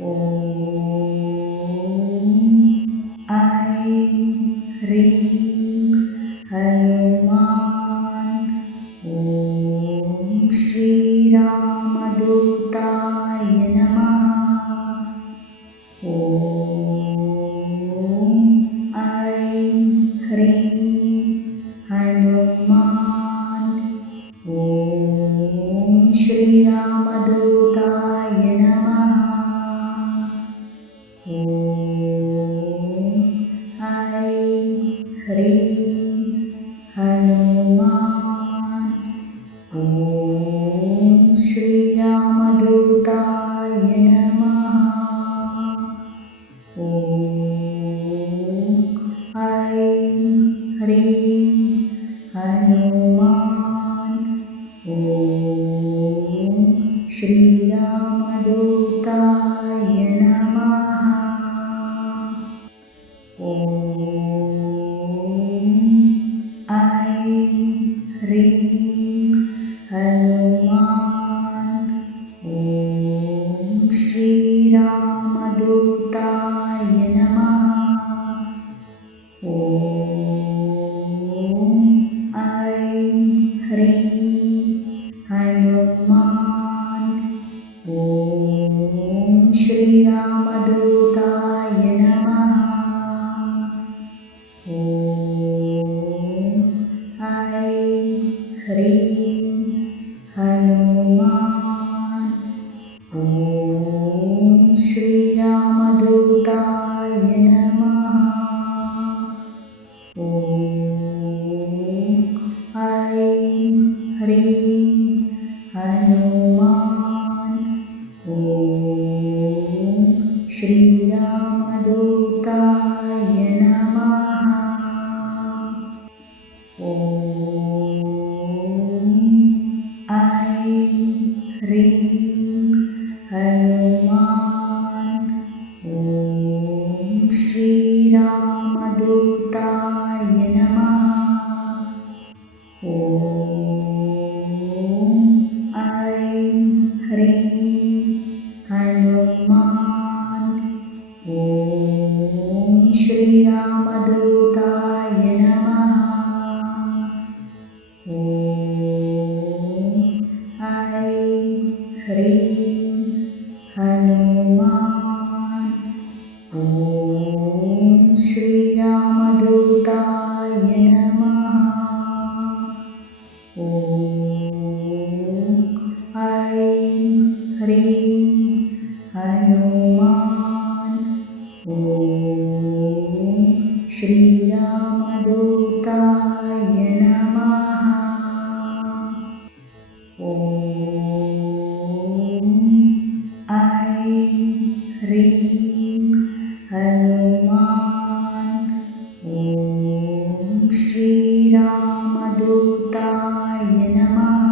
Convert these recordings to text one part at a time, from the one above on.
ऐं ह्रीं हनुमान् श्रीरामदूताय नमः। ऐं ह्रीं हनुमान् श्रीरामदूताय नमः। ऐं ह्रीं हनुमान् श्रीरामदूताय नमः। ऐं ह्रीं हनुमान् श्रीरामदूताय नमः। ऐं ह्रीं हनुमान् श्रीरामदूताय नमः। ऐं ह्रीं हनुमान् श्रीरामदूताय नमः। ऐं ह्रीं हनुमान् श्रीरामदूताय नमः। ऐं ह्रीं हनुमान् श्रीरामदूताय नमः। ऐं ह्रीं हनुमान् श्रीरामदूताय नमः। ऐं ह्रीं हनुमान् श्रीरामदूताय नमः। ऐं ह्रीं हनुमान् श्रीरामदूताय नमः। ऐं ह्रीं हनुमान् श्रीरामदूताय नमः। ऐं ह्रीं हनुमान् श्रीरामदूताय नमः।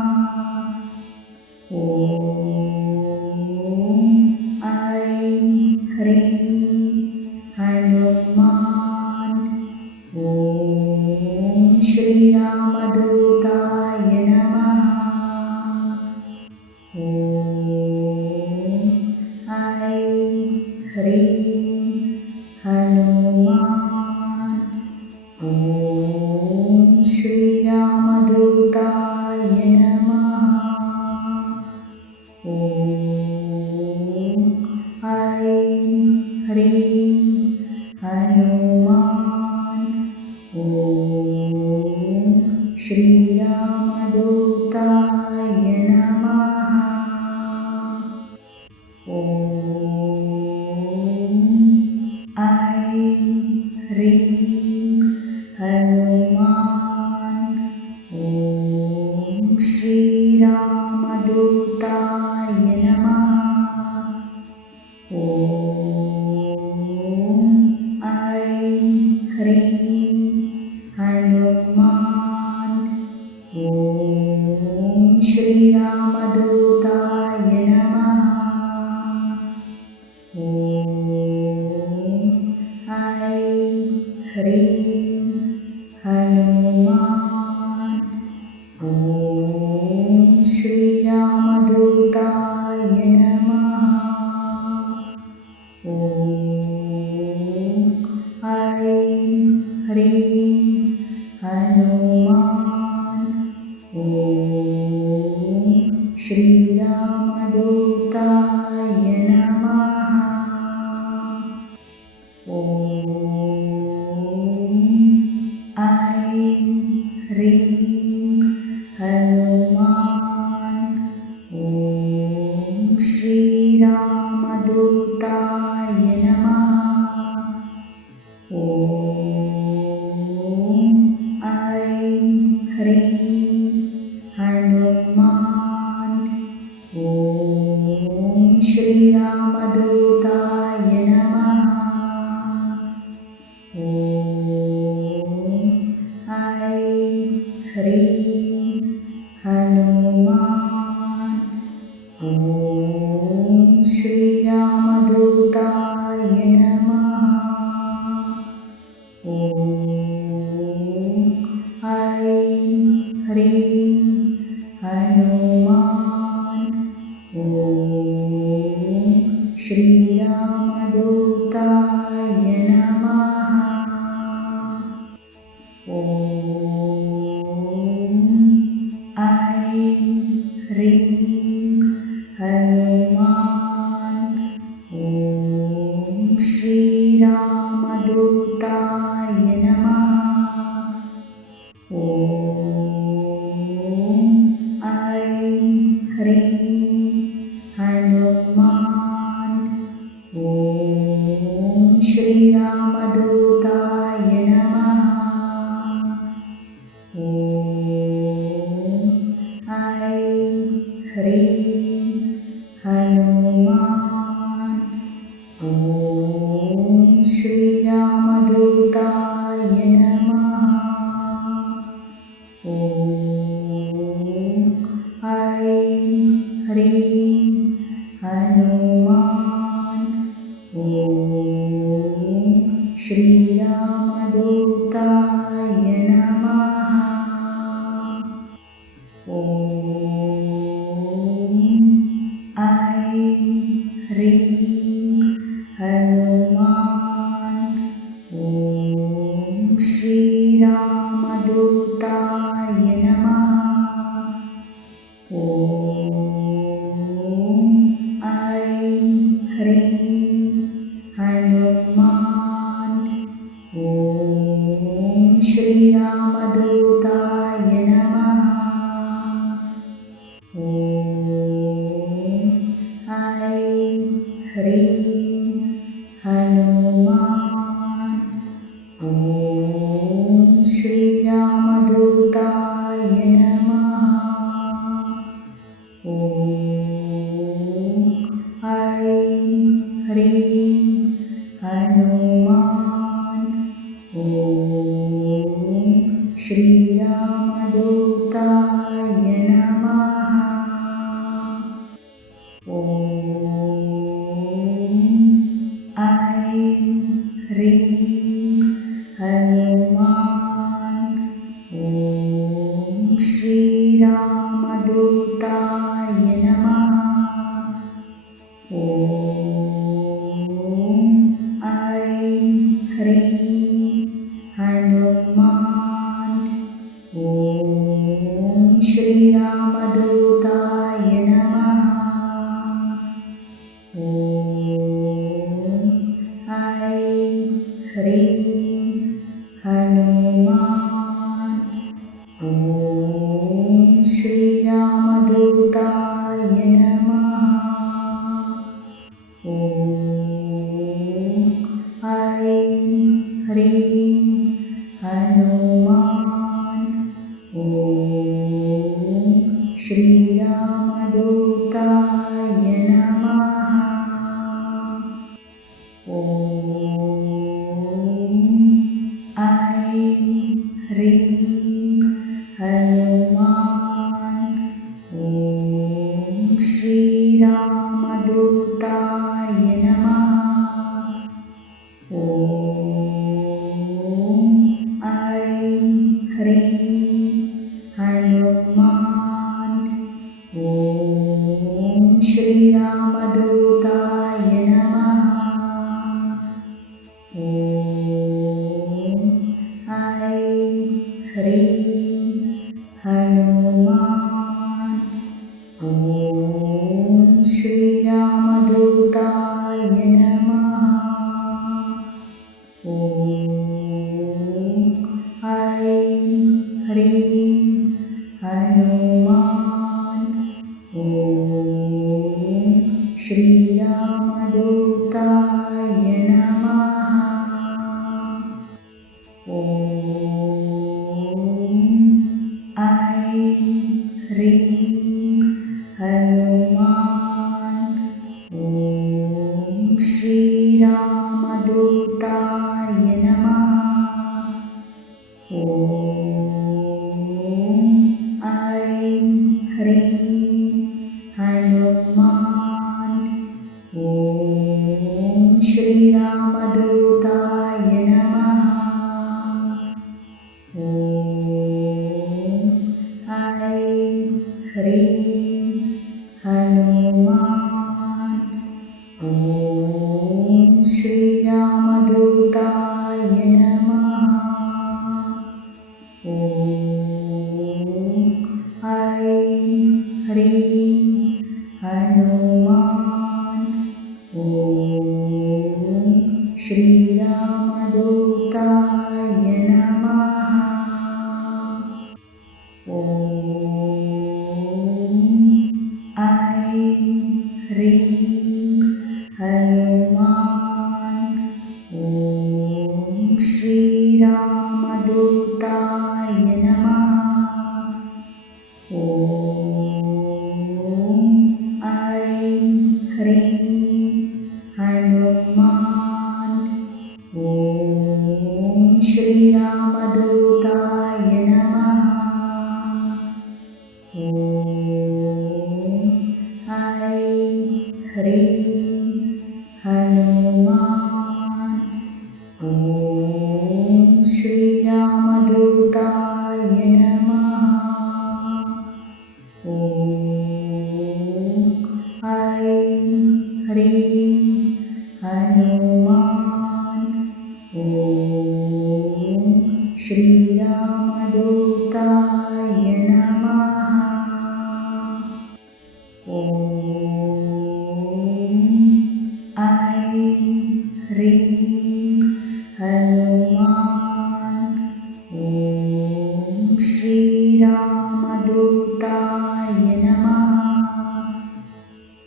ऐं ह्रीं हनुमान् श्रीरामदूताय नमः। ऐं ह्रीं हनुमान् श्रीरामदूताय नमः। ऐं ह्रीं हनुमान् श्रीरामदूताय नमः। ऐं ह्रीं हनुमान् श्रीरामदूताय नमः। ऐं ह्रीं हनुमान् श्रीरामदूताय नमः। ऐं ह्रीं हनुमान् श्रीरामदूताय नमः। श्रीरामदूताय नमः। ॐ ऐं ह्रीं हनुमान्। ॐ श्रीरामदूताय नमः। ॐ ऐं ह्रीं हनुमान्। ॐ श्रीरामदूताय नमः। ॐ ऐं ह्रीं हनुमान्। ॐ श्रीरामदूताय नमः। ॐ ऐं ह्रीं हनुमान्। ॐ श्रीरामदूताय नमः। ॐ ऐं ह्रीं हनुमान्। ॐ श्रीरामदूताय नमः। ॐ ऐं ह्रीं हनुमान्। ॐ श्रीरामदूताय नमः। ॐ ऐं ह्रीं हनुमान्। ॐ श्रीरामदूताय नमः। ॐ ऐं ह्रीं हनुमान्। ॐ श्रीरामदूताय नमः। ॐ ऐं ह्रीं हनुमान्। ॐ श्रीरामदूताय नमः। ॐ ऐं ह्रीं हनुमान्। ॐ श्रीरामदूताय नमः। ॐ ऐं ह्रीं हनुमान्। ॐ श्रीरामदूताय नमः। ॐ ऐं ह्रीं हनुमान्। ॐ श्रीरामदूताय नमः। ॐ ऐं ह्रीं हनुमान्। ॐ श्रीरामदूताय नमः। ॐ ऐं ह्रीं हनुमान्। ॐ श्रीरामदूताय नमः। ॐ श्रीरामदूताय नमः। ॐ ऐं ह्रीं हनुमान्। ॐ श्रीरामदूताय नमः। ॐ ऐं ह्रीं हनुमान्। ॐ श्रीरामदूताय नमः। ॐ ऐं ह्रीं हनुमान्। ॐ श्रीरामदूताय नमः। ॐ ऐं ह्रीं हनुमान्। ॐ श्रीरामदूताय नमः। ॐ ऐं ह्रीं हनुमान्। ॐ श्रीरामदूताय नमः। ॐ ऐं ह्रीं हनुमान्। ॐ श्रीरामदूताय नमः। ॐ ऐं ह्रीं हनुमान्। ॐ श्रीरामदूताय नमः। ॐ ऐं ह्रीं हनुमान्। ॐ श्रीरामदूताय नमः।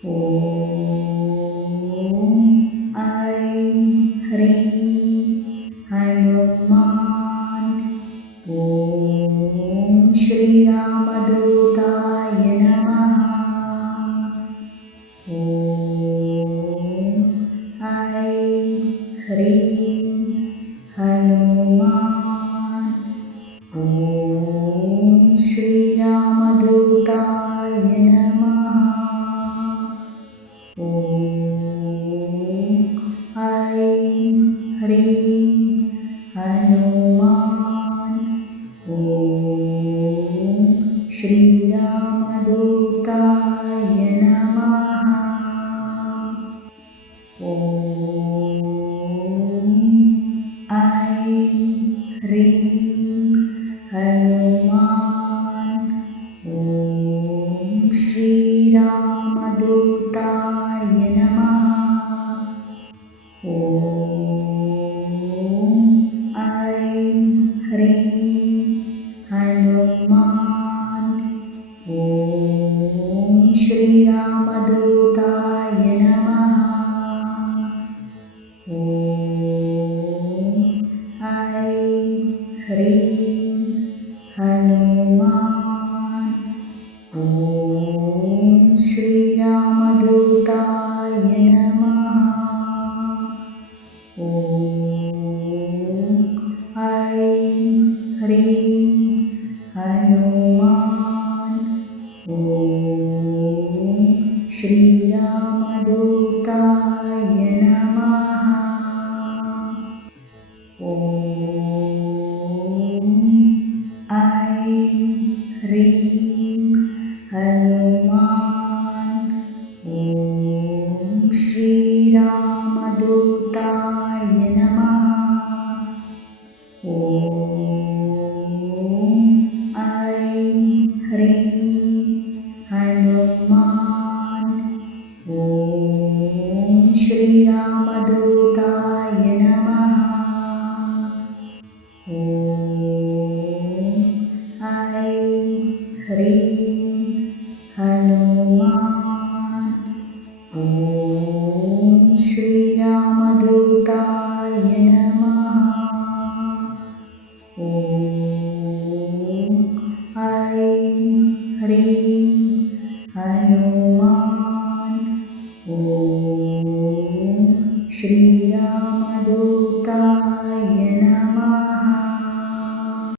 ॐ ऐं ह्रीं हनुमान्। ॐ श्रीरामदूताय नमः। ॐ ऐं ह्रीं हनुमान्। ॐ श्रीरामदूताय नमः। ॐ ऐं ह्रीं हनुमान्। ॐ श्रीरामदूताय नमः। ॐ ऐं ह्रीं हनुमान्। ॐ श्रीरामदूताय नमः। ॐ ऐं ह्रीं हनुमान्। ॐ श्रीरामदूताय नमः। ॐ ऐं ह्रीं हनुमान्। ॐ श्रीरामदूताय नमः। ॐ ऐं ह्रीं हनुमान्। ॐ श्रीरामदूताय नमः। ॐ ऐं ह्रीं हनुमान्। ॐ श्रीरामदूताय नमः। ॐ ऐं ह्रीं हनुमान्। ॐ श्रीरामदूताय नमः। ॐ ऐं ह्रीं हनुमान्। ॐ श्रीरामदूताय नमः। ॐ ऐं ह्रीं हनुमान्।